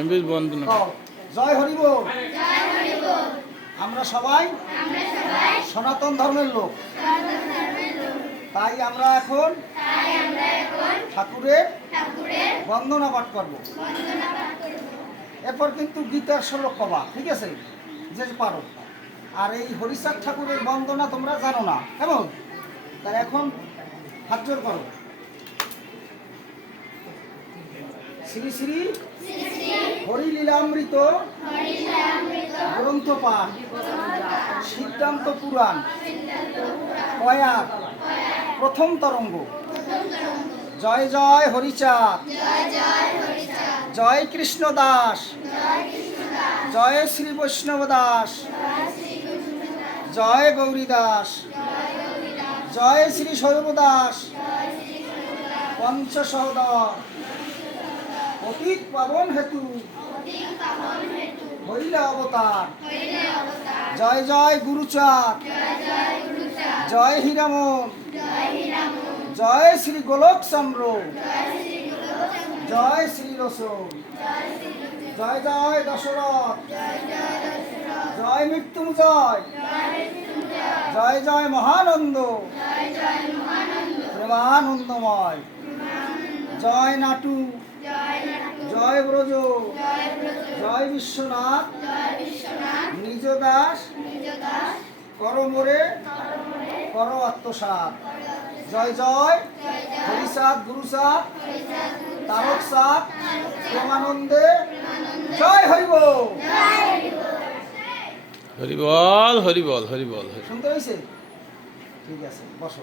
আমি বেশ জয় আমরা সবাই সনাতন ধর্মের লোক। তাই আমরা এখন ঠাকুরের বন্দনা পাঠ করব। এরপর কিন্তু গীতার শ্লোক কবা, ঠিক আছে? যে পারো। আর এই হরিচাঁদ ঠাকুরের বন্দনা তোমরা জানো না, কেমন? তাই এখন হাত জোর করো। শ্রী শ্রী হরিলীলামৃত গ্রন্থ পাঠ সিদ্ধান্ত পুরাণ কয়ার প্রথম তরঙ্গ। জয় জয় হরিচাঁদ। জয় কৃষ্ণ দাস। জয় শ্রী বৈষ্ণব দাস। জয় গৌরী দাস। জয় শ্রী শৈব দাস অতীত পাবন হেতু। হইলে অবতার। জয় জয় গুরুচাঁদ। জয় হীরামন। জয় শ্রী গোলক চন্দ্র জয় শ্রী রসুন। জয় জয় দশরথ। জয় মৃত্যুঞ্জয়। জয় জয় মহানন্দ। প্রেমানন্দময়। জয় নাটু। জয় ব্রজ। জয় বিশ্বনাথ। নিজ দাস। কর মোরে। কর আত্মসাত জয় জয়। হরিসাদ গুরুসাদ তারক সাদ প্রেমানন্দে। জয় হরিব। হরি বল হরিবল হরি শুনতে হয়েছে ঠিক আছে বসো